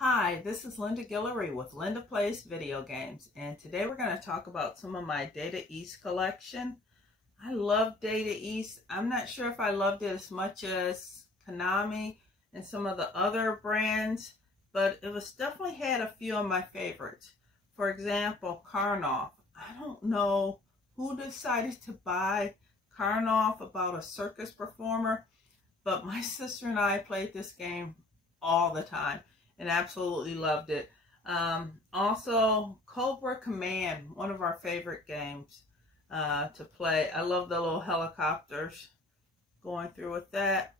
Hi, this is Linda Guillory with Linda Plays Video Games, and today we're going to talk about some of my DataEast collection. I love DataEast. I'm not sure if I loved it as much as Konami and some of the other brands, but it was definitely had a few of my favorites. For example, Karnov. I don't know who decided to buy Karnov about a circus performer, but my sister and I played this game all the time and absolutely loved it. Also, Cobra Command, one of our favorite games to play. I love the little helicopters going through with that.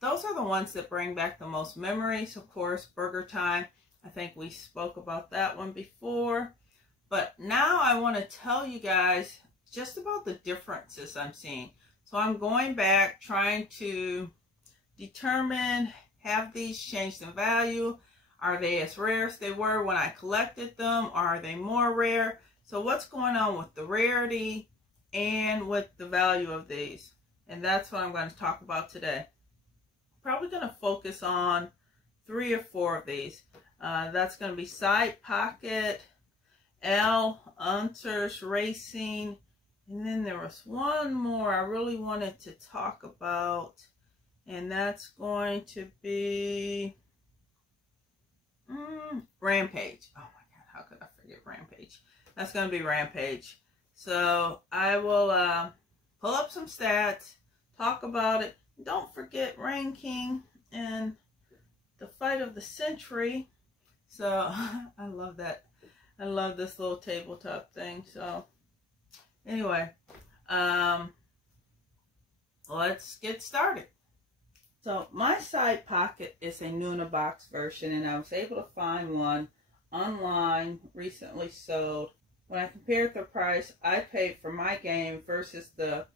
Those are the ones that bring back the most memories. Of course, Burger Time. I think we spoke about that one before. But now I want to tell you guys just about the differences I'm seeing. So I'm going back trying to determine, have these changed in value? Are they as rare as they were when I collected them? Are they more rare? So what's going on with the rarity and with the value of these? And that's what I'm going to talk about today. Probably going to focus on 3 or 4 of these. That's going to be Side Pocket, L, Unters Racing, and then there was one more I really wanted to talk about, and that's going to be Rampage. Oh my god, how could I forget Rampage? That's going to be Rampage. So I will pull up some stats, talk about it. Don't forget Rain King and the Fight of the Century. So I love that. I love this little tabletop thing. So anyway, let's get started. So my Side Pocket is a new in a box version, and I was able to find one online recently sold. When I compared the price I paid for my game versus the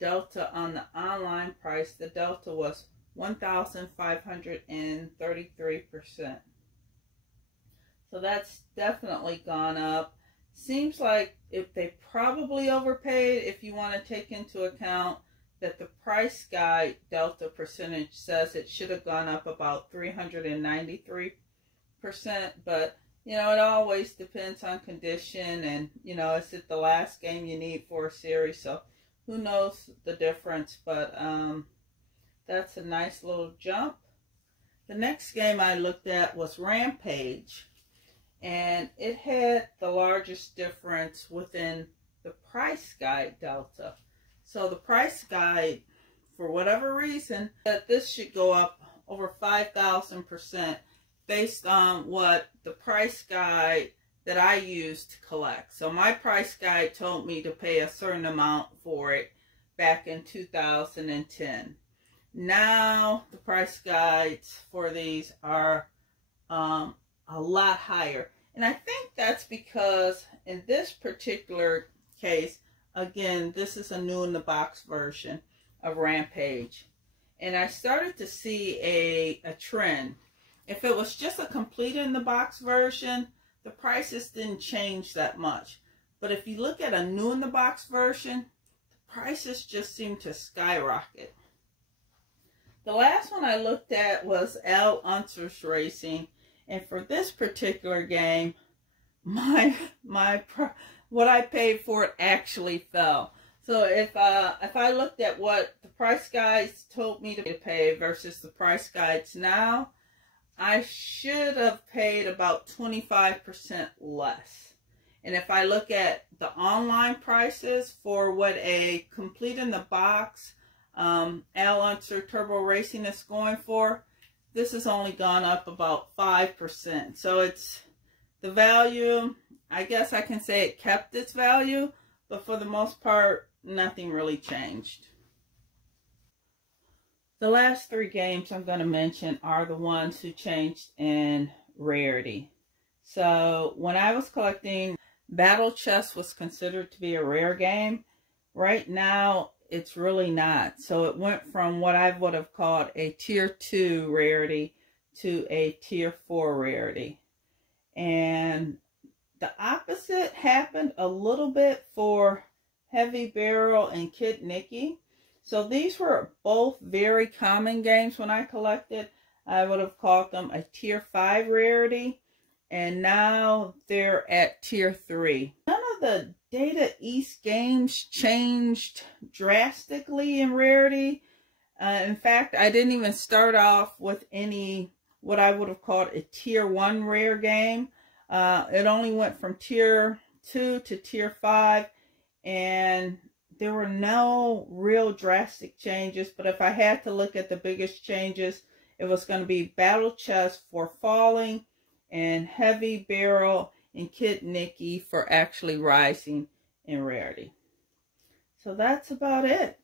delta on the online price, the delta was 1,533%. So that's definitely gone up. Seems like if they probably overpaid, if you want to take into account that the price guide delta percentage says it should have gone up about 393%, but you know, it always depends on condition, and you know, is it the last game you need for a series, so who knows the difference. But that's a nice little jump. The next game I looked at was Rampage, and it had the largest difference within the price guide delta. So the price guide, for whatever reason, that this should go up over 5,000% based on what the price guide that I used to collect. So my price guide told me to pay a certain amount for it back in 2010. Now the price guides for these are a lot higher. And I think that's because in this particular case, again, this is a new in the box version of Rampage. And I started to see a trend. If it was just a complete in the box version, the prices didn't change that much. But if you look at a new in the box version, the prices just seem to skyrocket. The last one I looked at was L Unters Racing. And for this particular game, what I paid for it actually fell. So if I looked at what the price guides told me to pay versus the price guides now, I should have paid about 25% less. And if I look at the online prices for what a complete in the box L Unser Turbo Racing is going for, this has only gone up about 5%. So it's the value, I guess I can say it kept its value, but for the most part, nothing really changed. The last 3 games I'm going to mention are the ones who changed in rarity. So when I was collecting, Battle Chess was considered to be a rare game. Right now, it's really not. So it went from what I would have called a tier 2 rarity to a tier 4 rarity. And the opposite happened a little bit for Heavy Barrel and Kid Nicky. So these were both very common games when I collected. I would have called them a tier 5 rarity, and now they're at tier 3. None of the DataEast games changed drastically in rarity. In fact, I didn't even start off with any what I would have called a tier 1 rare game. It only went from tier 2 to tier 5, and there were no real drastic changes. But if I had to look at the biggest changes, it was going to be battle chest for falling and heavy barrel and Kid Nicky for actually rising in rarity. So that's about it.